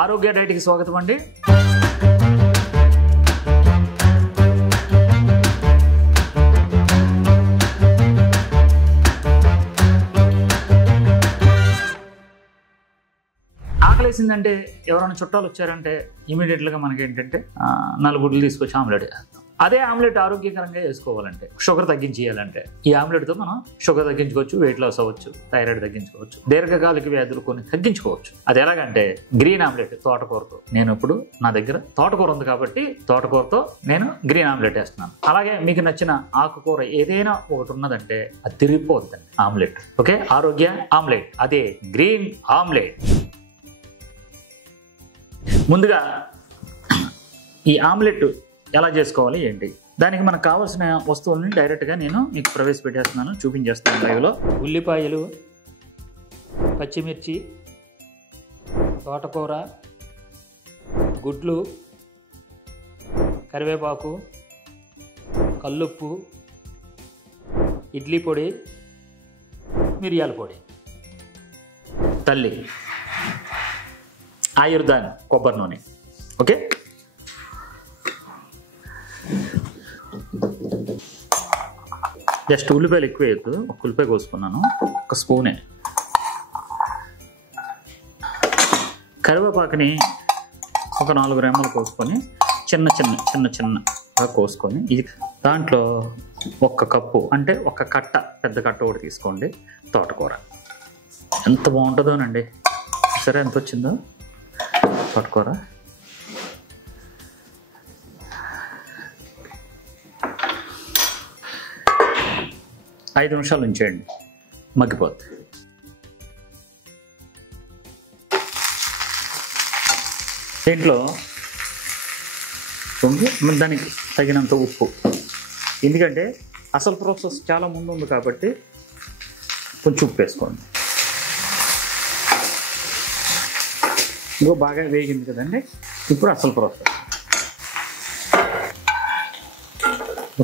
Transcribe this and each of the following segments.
ఆరోగ్య డైట్కి స్వాగతం అండి. ఆకలేసిందంటే ఎవరైనా చుట్టాలు వచ్చారంటే ఇమీడియట్గా మనకి ఏంటంటే 4 గుడ్లు తీసుకొచ్చి ఆమ్లెట్ వేస్తాం. అదే ఆమ్లెట్ ఆరోగ్యకరంగా వేసుకోవాలంటే, షుగర్ తగ్గించేయాలంటే ఈ ఆమ్లెట్తో మనం షుగర్ తగ్గించుకోవచ్చు, వెయిట్ లాస్ అవ్వచ్చు, థైరాయిడ్ తగ్గించుకోవచ్చు, దీర్ఘకాలిక వ్యాధులు కొన్ని తగ్గించుకోవచ్చు. అది ఎలాగంటే గ్రీన్ ఆమ్లెట్ తోటకూరతో. నేను ఇప్పుడు నా దగ్గర తోటకూర ఉంది కాబట్టి తోటకూరతో నేను గ్రీన్ ఆమ్లెట్ వేస్తున్నాను. అలాగే మీకు నచ్చిన ఆకుకూర ఏదైనా ఒకటి ఉన్నదంటే అది తిరిగిపోద్దండి ఆమ్లెట్. ఓకే, ఆరోగ్య ఆమ్లెట్, అదే గ్రీన్ ఆమ్లెట్. ముందుగా ఈ ఆమ్లెట్ ఎలా చేసుకోవాలి ఏంటి, దానికి మనకు కావాల్సిన వస్తువులని డైరెక్ట్గా నేను మీకు ప్రవేశపెట్టేస్తున్నాను, చూపించేస్తాను లైవ్లో. ఉల్లిపాయలు, పచ్చిమిర్చి, తోటకూర, గుడ్లు, కరివేపాకు, కల్లుప్పు, ఇడ్లీ పొడి, మిరియాల పొడి, తల్లి, ఆయుర్దాన్ కొబ్బరి నూనె. ఓకే, జస్ట్ ఉల్లిపాయలు ఎక్కువ వేయద్దు, ఒక ఉల్లిపాయ కోసుకున్నాను, ఒక స్పూనే. కరివేపాకుని ఒక 4 రెమ్మలు కోసుకొని చిన్నగా కోసుకొని, ఇది దాంట్లో 1 కప్పు అంటే 1 కట్ట, పెద్ద కట్ట ఒకటి తీసుకోండి. తోటకూర ఎంత బాగుంటుందోనండి, సరే ఎంత వచ్చిందో తోటకూర. ఐదు నిమిషాలు ఉంచేయండి, మగ్గిపోద్ది. దీంట్లో దానికి తగినంత ఉప్పు, ఎందుకంటే అసలు ప్రాసెస్ చాలా ముందు ఉంది కాబట్టి కొంచెం ఉప్పు వేసుకోండి. ఇంకో బాగా వేగింది కదండి, ఇప్పుడు అసలు ప్రాసెస్.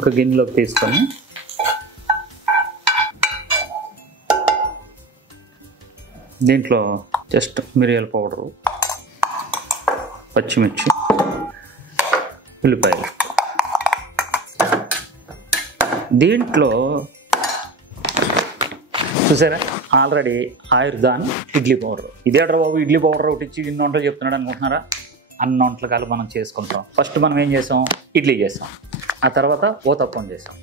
ఒక గిన్నెలోకి తీసుకొని దీంట్లో జస్ట్ మిరియాల పౌడరు, పచ్చిమిర్చి, ఉల్లిపాయలు, దీంట్లో చూసారా ఆల్రెడీ ఆయుర్దాన్ ఇడ్లీ పౌడర్. ఇదేట్రా బాబు ఇడ్లీ పౌడర్ ఒకటి ఇచ్చి ఇన్ని వంటలు చెప్తున్నాడు అనుకుంటున్నారా? అన్ని వంటలు కాదు మనం చేసుకుంటాం. ఫస్ట్ మనం ఏం చేసాం, ఇడ్లీ చేసాం, ఆ తర్వాత ఊతప్పం చేసాం,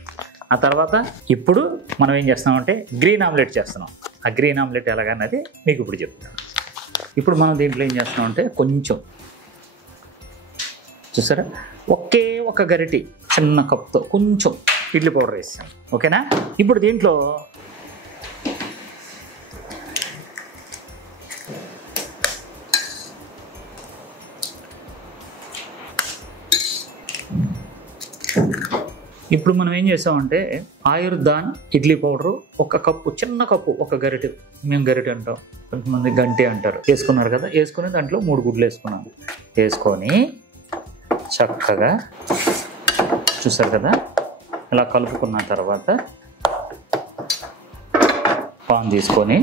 ఆ తర్వాత ఇప్పుడు మనం ఏం చేస్తామంటే గ్రీన్ ఆమ్లెట్ చేస్తున్నాం. ఆ గ్రీన్ ఆమ్లెట్ ఎలాగన్నది మీకు ఇప్పుడు చెప్తాను. ఇప్పుడు మనం దీంట్లో ఏం చేస్తున్నామంటే కొంచెం చూసారా, ఒకే ఒక గరిటి చిన్న కప్తో కొంచెం ఇడ్లీ పౌడర్ వేసాం. ఓకేనా, ఇప్పుడు దీంట్లో మనం ఏం చేసామంటే ఆయుర్దాన్ ఇడ్లీ పౌడరు 1 కప్పు, చిన్న కప్పు, 1 గరిటె, మేము గరిటె అంటాం, కొంతమంది గంటె అంటారు, వేసుకున్నారు కదా. వేసుకుని దాంట్లో 3 గుడ్లు వేసుకున్నాము. వేసుకొని చక్కగా చూసారు కదా, ఇలా కలుపుకున్న తర్వాత పాన్ తీసుకొని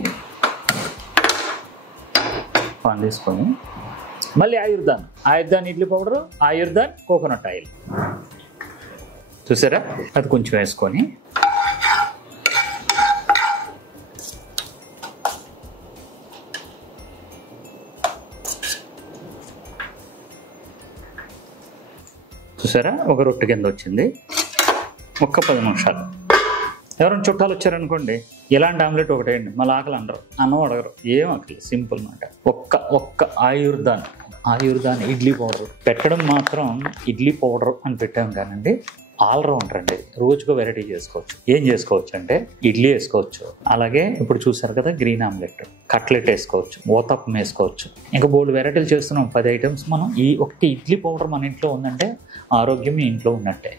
మళ్ళీ ఆయుర్దాన్ ఇడ్లీ పౌడరు, ఆయుర్దాన్ కోకోనట్ ఆయిల్ చూసారా, అది కొంచెం వేసుకొని చూసారా, ఒక రొట్టె కింద వచ్చింది. 10 నిమిషాలు. ఎవరైనా చుట్టాలు వచ్చారనుకోండి, ఇలాంటి ఆమ్లెట్ ఒకటేయండి, మళ్ళీ ఆకలి అనరు, అన్నం అడగరు, ఏం ఆకలి, సింపుల్ మాట. ఒక్క ఆయుర్దాన్ ఇడ్లీ పౌడర్ పెట్టడం మాత్రం ఇడ్లీ పౌడర్ అని పెట్టాం కానండి, ఆల్రౌండర్ అండి. రోజుకో వెరైటీ చేసుకోవచ్చు. ఏం చేసుకోవచ్చు అంటే ఇడ్లీ వేసుకోవచ్చు, అలాగే ఇప్పుడు చూసారు కదా గ్రీన్ ఆమ్లెట్, కట్లెట్ వేసుకోవచ్చు, ఊతప్పం వేసుకోవచ్చు, ఇంకా బోల్డ్ వెరైటీలు చేస్తున్నాం. 10 ఐటమ్స్ మనం. ఈ ఒక్క ఇడ్లీ పౌడర్ మన ఇంట్లో ఉందంటే ఆరోగ్యం మీ ఇంట్లో ఉన్నట్టే.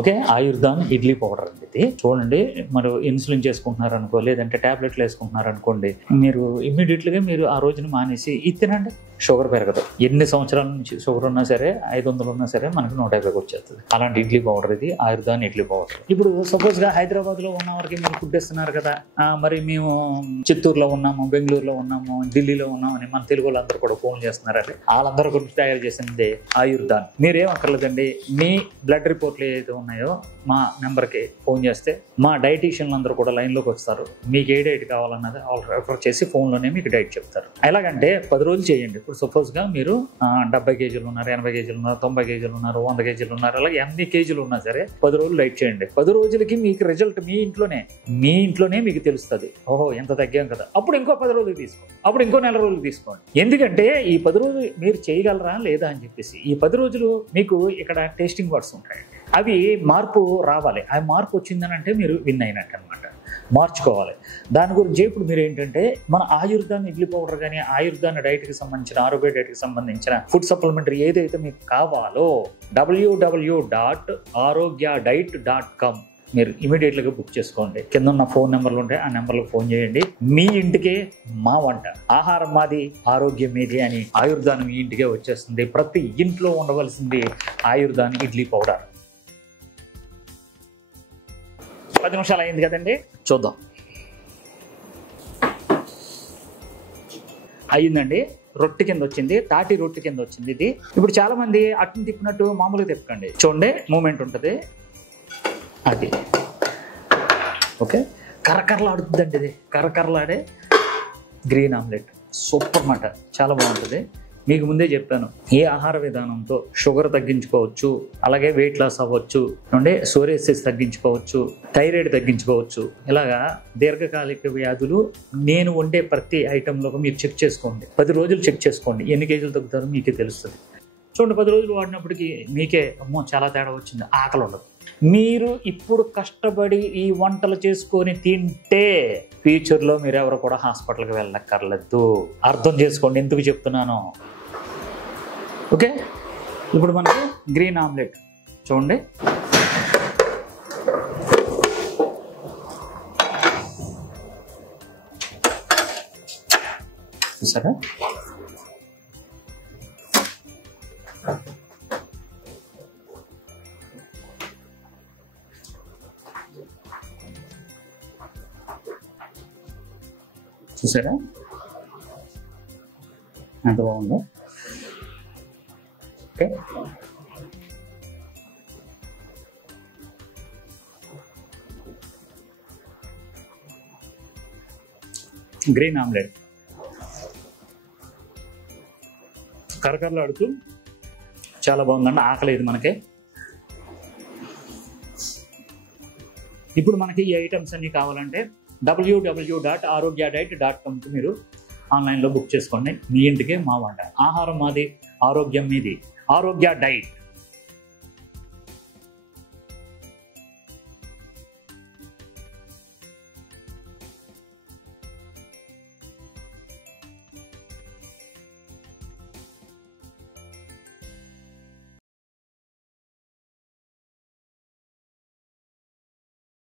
ఓకే, ఆయుర్దాన్ ఇడ్లీ పౌడర్ అండి ఇది. చూడండి, మరి ఇన్సులిన్ చేసుకుంటున్నారు అనుకో, లేదంటే టాబ్లెట్లు వేసుకుంటున్నారు అనుకోండి, మీరు ఇమ్మీడియట్గా మీరు ఆ రోజున మానేసి ఇది తినండి, షుగర్ పెరగదు. ఎన్ని సంవత్సరాల నుంచి షుగర్ ఉన్నా సరే, 500 ఉన్నా సరే మనకి 150 వచ్చేస్తుంది. అలాంటి ఇడ్లీ పౌడర్ ఇది, ఆయుర్దాన్ ఇడ్లీ పౌడర్. ఇప్పుడు సపోజ్గా హైదరాబాద్లో ఉన్న వారికి మీరు ఫుడ్ ఇస్తున్నారు కదా, మరి మేము చిత్తూరులో ఉన్నాము, బెంగళూరులో ఉన్నాము, ఢిల్లీలో ఉన్నామని మన తెలుగు వాళ్ళందరూ కూడా ఫోన్ చేస్తున్నారంటే వాళ్ళందరూ గురించి తయారు చేసింది ఆయుర్దాన్. మీరేం అక్కర్లేదండి, మీ బ్లడ్ రిపోర్ట్లు ఏదైతే ఉన్నాయో మా నెంబర్కి ఫోన్ చేస్తే మా డైటీషియన్లు అందరూ కూడా లైన్లోకి వస్తారు. మీకు ఏ డైట్ కావాలన్నది వాళ్ళు రెఫర్ చేసి ఫోన్లోనే మీకు డైట్ చెప్తారు. ఎలాగంటే 10 రోజులు చేయండి. ఇప్పుడు సపోజ్గా మీరు 70 కేజీలు ఉన్నారు, 80 కేజీలు ఉన్నారు, 90 కేజీలు ఉన్నారు, 100 కేజీలు ఉన్నారు, అలాగే ఎన్ని కేజీలు ఉన్నా సరే 10 రోజులు డైట్ చేయండి. 10 రోజులకి మీకు రిజల్ట్ మీ ఇంట్లోనే మీకు తెలుస్తుంది. ఓహో, ఎంత తగ్గాం కదా. అప్పుడు ఇంకో 10 రోజులు తీసుకోండి, అప్పుడు ఇంకో నెల రోజులు తీసుకోండి. ఎందుకంటే ఈ 10 రోజులు మీరు చేయగలరా లేదా అని చెప్పేసి, ఈ 10 రోజులు మీకు ఇక్కడ టేస్టింగ్ వర్డ్స్ ఉంటాయి. అవి మార్పు రావాలి. ఆ మార్పు వచ్చిందని అంటే మీరు విన్ అయినట్టు అనమాట. మార్చుకోవాలి. దాని గురించి ఇప్పుడు మీరు ఏంటంటే మన ఆయుర్దాన్ ఇడ్లీ పౌడర్ కానీ, ఆయుర్దాన్ డైట్కి సంబంధించిన, ఆరోగ్య డైట్కి సంబంధించిన ఫుడ్ సప్లిమెంటరీ ఏదైతే మీకు కావాలో www.arogyadite.com మీరు ఇమీడియట్గా బుక్ చేసుకోండి. కింద ఉన్న ఫోన్ నెంబర్లు ఉంటాయి, ఆ నెంబర్లకు ఫోన్ చేయండి. మీ ఇంటికే మా వంట, ఆహారం మాది, ఆరోగ్యం మీది అని ఆయుర్దాన్ మీ ఇంటికే వచ్చేస్తుంది. ప్రతి ఇంట్లో ఉండవలసింది ఆయుర్దాన్ ఇడ్లీ పౌడర్. 10 నిమిషాలు అయింది కదండి, చూద్దాం. అయ్యిందండి, రొట్టె కింద వచ్చింది, తాటి రొట్టె కింద వచ్చింది ఇది. ఇప్పుడు చాలా మంది అట్టుని తిప్పినట్టు మామూలుగా తిప్పకండి. చూడండి, మూమెంట్ ఉంటుంది అది. ఓకే, కరకరలాడుతుందండి ఇది. కరకరలాడే గ్రీన్ ఆమ్లెట్ సూపర్ మాట, చాలా బాగుంటుంది. మీకు ముందే చెప్పాను, ఏ ఆహార విధానంతో షుగర్ తగ్గించుకోవచ్చు, అలాగే వెయిట్ లాస్ అవ్వచ్చు, అంటే సోరియాసిస్ తగ్గించుకోవచ్చు, థైరాయిడ్ తగ్గించుకోవచ్చు. ఇలాగా దీర్ఘకాలిక వ్యాధులు నేను వండే ప్రతి ఐటెంలో మీరు చెక్ చేసుకోండి. 10 రోజులు చెక్ చేసుకోండి, ఎన్ని కేజీలు తగ్గుతారో మీకే తెలుస్తుంది. చూడండి, 10 రోజులు వాడినప్పటికీ మీకే అమ్మో చాలా తేడా వచ్చింది, ఆకలి ఉండదు. మీరు ఇప్పుడు కష్టపడి ఈ వంటలు చేసుకొని తింటే ఫ్యూచర్లో మీరు ఎవరు కూడా హాస్పిటల్కి వెళ్ళక్కర్లేదు. అర్థం చేసుకోండి ఎందుకు చెప్తున్నాను. ఓకే, ఇప్పుడు మనకి గ్రీన్ ఆమ్లెట్ చూడండి. చూసారా, చూసారా ఎంత బాగుందో. ఓకే, గ్రీన్ ఆమ్లెట్ కరకరలాడుతూ చాలా బాగుందండి. ఆకలేదు మనకి. ఇప్పుడు మనకి ఈ ఐటమ్స్ అన్ని కావాలంటే www.arogyadite.comకి మీరు ఆన్లైన్లో బుక్ చేసుకోండి. మీ ఇంటికి మా వంట, ఆహారం మాది, ఆరోగ్యం మీది, ఆరోగ్య డైట్.